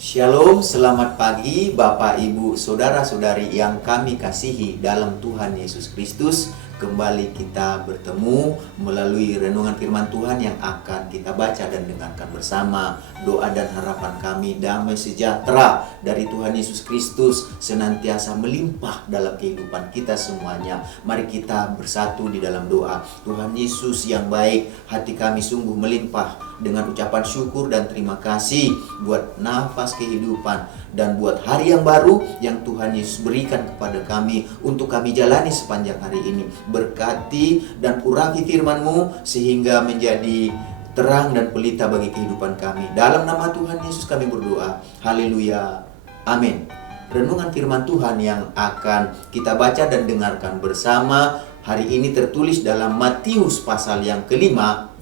Shalom, selamat pagi Bapak, Ibu, Saudara-saudari yang kami kasihi dalam Tuhan Yesus Kristus. Kembali kita bertemu melalui renungan firman Tuhan yang akan kita baca dan dengarkan bersama. Doa dan harapan kami damai sejahtera dari Tuhan Yesus Kristus senantiasa melimpah dalam kehidupan kita semuanya. Mari kita bersatu di dalam doa. Tuhan Yesus yang baik, hati kami sungguh melimpah dengan ucapan syukur dan terima kasih buat nafas kehidupan dan buat hari yang baru yang Tuhan Yesus berikan kepada kami untuk kami jalani sepanjang hari ini. Berkati dan urapi firman-Mu sehingga menjadi terang dan pelita bagi kehidupan kami. Dalam nama Tuhan Yesus kami berdoa. Haleluya. Amin. Renungan firman Tuhan yang akan kita baca dan dengarkan bersama hari ini tertulis dalam Matius pasal yang kelima,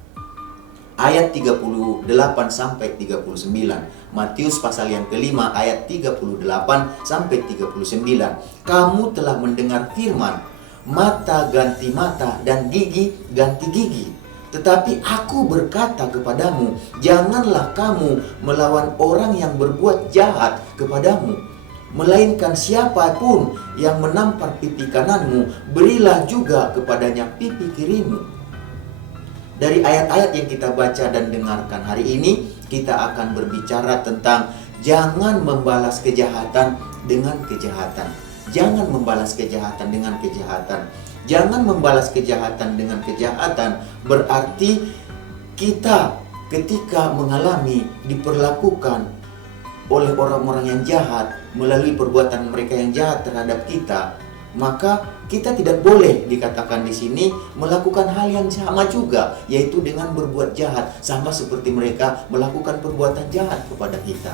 ayat 38 sampai 39. Matius pasal yang kelima ayat 38 sampai 39. Kamu telah mendengar firman, mata ganti mata dan gigi ganti gigi. Tetapi aku berkata kepadamu, janganlah kamu melawan orang yang berbuat jahat kepadamu. Melainkan siapapun yang menampar pipi kananmu, berilah juga kepadanya pipi kirimu. Dari ayat-ayat yang kita baca dan dengarkan hari ini, kita akan berbicara tentang jangan membalas kejahatan dengan kejahatan. Jangan membalas kejahatan dengan kejahatan. Jangan membalas kejahatan dengan kejahatan berarti kita ketika mengalami diperlakukan oleh orang-orang yang jahat melalui perbuatan mereka yang jahat terhadap kita, maka kita tidak boleh dikatakan di sini melakukan hal yang sama juga, yaitu dengan berbuat jahat sama seperti mereka melakukan perbuatan jahat kepada kita.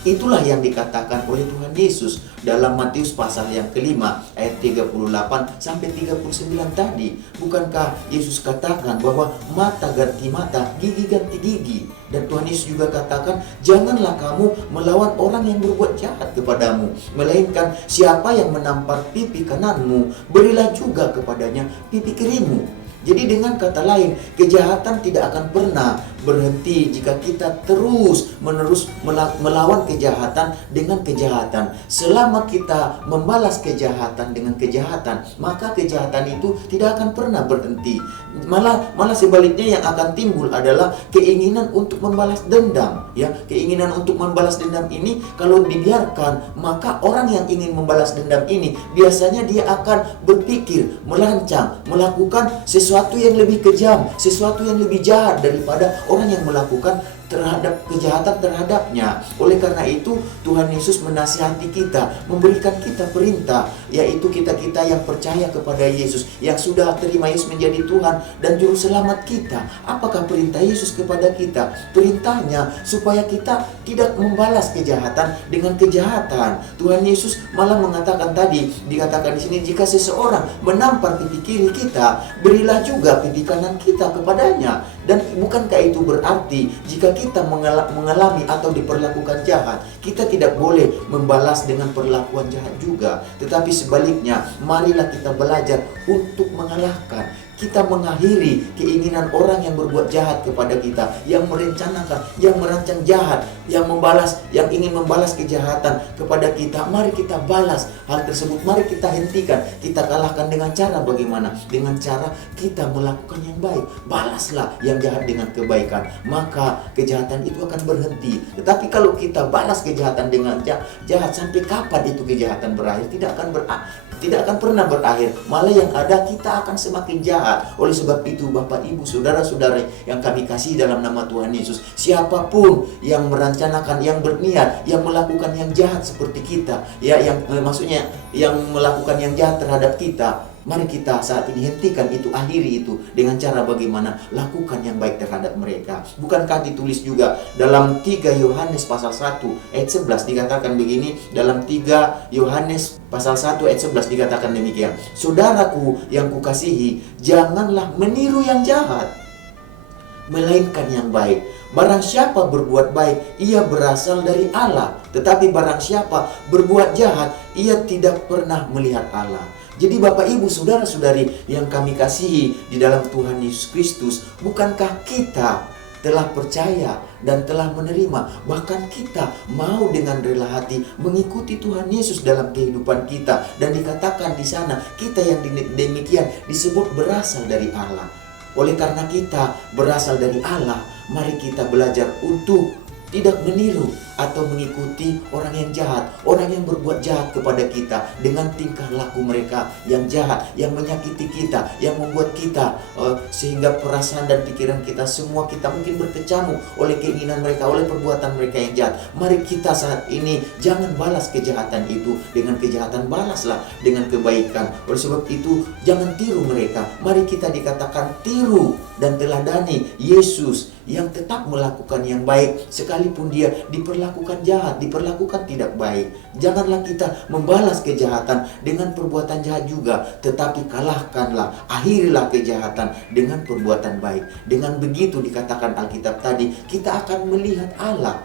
Itulah yang dikatakan oleh Tuhan Yesus dalam Matius pasal yang kelima ayat 38 sampai 39 tadi. Bukankah Yesus katakan bahwa mata ganti mata, gigi ganti gigi? Dan Tuhan Yesus juga katakan, janganlah kamu melawan orang yang berbuat jahat kepadamu, melainkan siapa yang menampar pipi kananmu, berilah juga kepadanya pipi kirimu. Jadi dengan kata lain, kejahatan tidak akan pernah berhenti jika kita terus-menerus melawan kejahatan dengan kejahatan. Selama kita membalas kejahatan dengan kejahatan, maka kejahatan itu tidak akan pernah berhenti. Malah sebaliknya yang akan timbul adalah keinginan untuk membalas dendam. Ya, keinginan untuk membalas dendam ini kalau dibiarkan, maka orang yang ingin membalas dendam ini biasanya dia akan berpikir, merancang, melakukan sesuatu yang lebih kejam, sesuatu yang lebih jahat daripada orang yang melakukan terhadap kejahatan terhadapnya. Oleh karena itu Tuhan Yesus menasihati kita, memberikan kita perintah, yaitu kita-kita yang percaya kepada Yesus, yang sudah terima Yesus menjadi Tuhan dan Juru Selamat kita. Apakah perintah Yesus kepada kita? Perintahnya supaya kita tidak membalas kejahatan dengan kejahatan. Tuhan Yesus malah mengatakan tadi, dikatakan di sini, jika seseorang menampar pipi kiri kita, berilah juga pipi kanan kita kepadanya. Dan bukankah itu berarti jika kita mengalami atau diperlakukan jahat, kita tidak boleh membalas dengan perlakuan jahat juga. Tetapi sebaliknya, marilah kita belajar untuk mengalahkan. Kita mengakhiri keinginan orang yang berbuat jahat kepada kita, yang merencanakan, yang merancang jahat, yang ingin membalas kejahatan kepada kita. Mari kita balas hal tersebut, mari kita hentikan, kita kalahkan dengan cara bagaimana? Dengan cara kita melakukan yang baik. Balaslah yang jahat dengan kebaikan, maka kejahatan itu akan berhenti. Tetapi kalau kita balas kejahatan dengan jahat, sampai kapan itu kejahatan berakhir? Tidak akan pernah berakhir. Malah yang ada kita akan semakin jahat. Oleh sebab itu Bapak, Ibu, Saudara-saudari yang kami kasih dalam nama Tuhan Yesus, siapapun yang merencanakan, yang berniat, yang melakukan yang jahat seperti kita, ya, yang maksudnya yang melakukan yang jahat terhadap kita, mari kita saat ini hentikan itu, akhiri itu dengan cara bagaimana? Lakukan yang baik terhadap mereka. Bukankah ditulis juga dalam 3 Yohanes pasal 1 ayat 11 dikatakan begini, dalam 3 Yohanes pasal 1 ayat 11 dikatakan demikian, saudaraku yang kukasihi, janganlah meniru yang jahat, melainkan yang baik. Barang siapa berbuat baik, ia berasal dari Allah. Tetapi barang siapa berbuat jahat, ia tidak pernah melihat Allah. Jadi Bapak, Ibu, Saudara-saudari yang kami kasihi di dalam Tuhan Yesus Kristus, bukankah kita telah percaya dan telah menerima. Bahkan kita mau dengan rela hati mengikuti Tuhan Yesus dalam kehidupan kita. Dan dikatakan di sana, kita yang demikian disebut berasal dari Allah. Oleh karena kita berasal dari Allah, mari kita belajar untuk tidak meniru atau mengikuti orang yang jahat, orang yang berbuat jahat kepada kita dengan tingkah laku mereka yang jahat, yang menyakiti kita, yang membuat kita sehingga perasaan dan pikiran kita semua kita mungkin berkecamuk oleh keinginan mereka, oleh perbuatan mereka yang jahat. Mari kita saat ini jangan balas kejahatan itu dengan kejahatan, balaslah dengan kebaikan. Oleh sebab itu jangan tiru mereka. Mari kita dikatakan tiru dan teladani Yesus yang tetap melakukan yang baik sekalipun dia diperlakukan jahat, diperlakukan tidak baik. Janganlah kita membalas kejahatan dengan perbuatan jahat juga, tetapi kalahkanlah, akhirilah kejahatan dengan perbuatan baik. Dengan begitu dikatakan Alkitab tadi, kita akan melihat Allah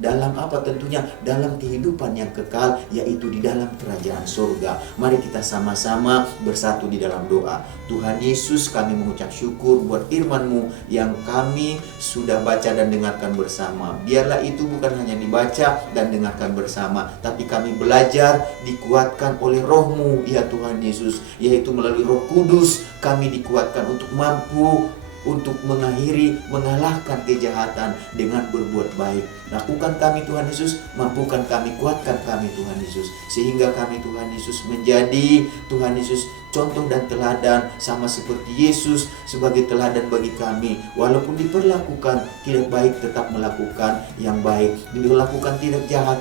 dalam apa? Tentunya dalam kehidupan yang kekal, yaitu di dalam kerajaan surga. Mari kita sama-sama bersatu di dalam doa. Tuhan Yesus, kami mengucap syukur buat firman-Mu yang kami sudah baca dan dengarkan bersama. Biarlah itu bukan hanya dibaca dan dengarkan bersama, tapi kami belajar dikuatkan oleh Roh-Mu, ya Tuhan Yesus, yaitu melalui Roh Kudus kami dikuatkan untuk mampu untuk mengalahkan kejahatan dengan berbuat baik. Lakukan kami Tuhan Yesus, mampukan kami, kuatkan kami Tuhan Yesus, sehingga kami Tuhan Yesus menjadi Tuhan Yesus contoh dan teladan, sama seperti Yesus sebagai teladan bagi kami. Walaupun diperlakukan tidak baik, tetap melakukan yang baik. Dilakukan tidak jahat,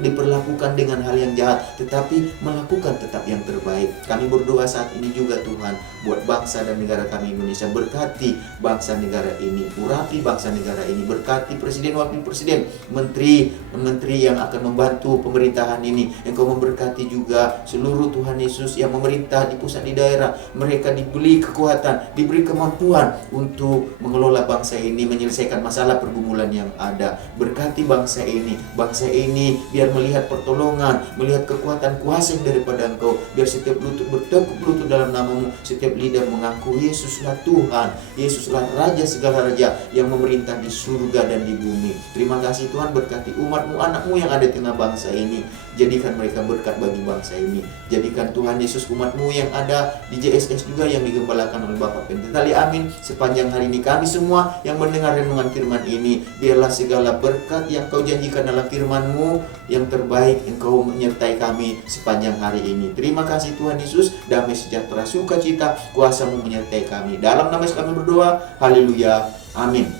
diperlakukan dengan hal yang jahat, tetapi melakukan tetap yang terbaik. Kami berdoa saat ini juga Tuhan, buat bangsa dan negara kami Indonesia. Berkati bangsa negara ini, urapi bangsa negara ini, berkati presiden, wakil presiden, menteri yang akan membantu pemerintahan ini. Engkau memberkati juga seluruh Tuhan Yesus yang memerintah di pusat, di daerah. Mereka diberi kekuatan, diberi kemampuan untuk mengelola bangsa ini, menyelesaikan masalah pergumulan yang ada. Berkati bangsa ini biar melihat pertolongan, melihat kekuatan kuasa daripada Engkau. Biar setiap lutut bertekuk lutut dalam nama-Mu, setiap lidah mengaku Yesuslah Tuhan, Yesuslah Raja segala raja yang memerintah di surga dan di bumi. Terima kasih Tuhan, berkati umat-Mu, anak-Mu yang ada di tengah bangsa ini. Jadikan mereka berkat bagi bangsa ini. Jadikan Tuhan Yesus umat-Mu yang ada di JSS juga yang digembalakan oleh Bapak Pentitali. Amin. Sepanjang hari ini kami semua yang mendengar renungan firman ini, biarlah segala berkat yang Kau janjikan dalam firman-Mu yang terbaik Engkau menyertai kami sepanjang hari ini. Terima kasih Tuhan Yesus, damai sejahtera sukacita kuasa-Mu menyertai kami. Dalam nama Yesus kami berdoa. Haleluya. Amin.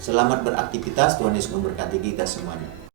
Selamat beraktivitas. Tuhan Yesus memberkati kita semuanya.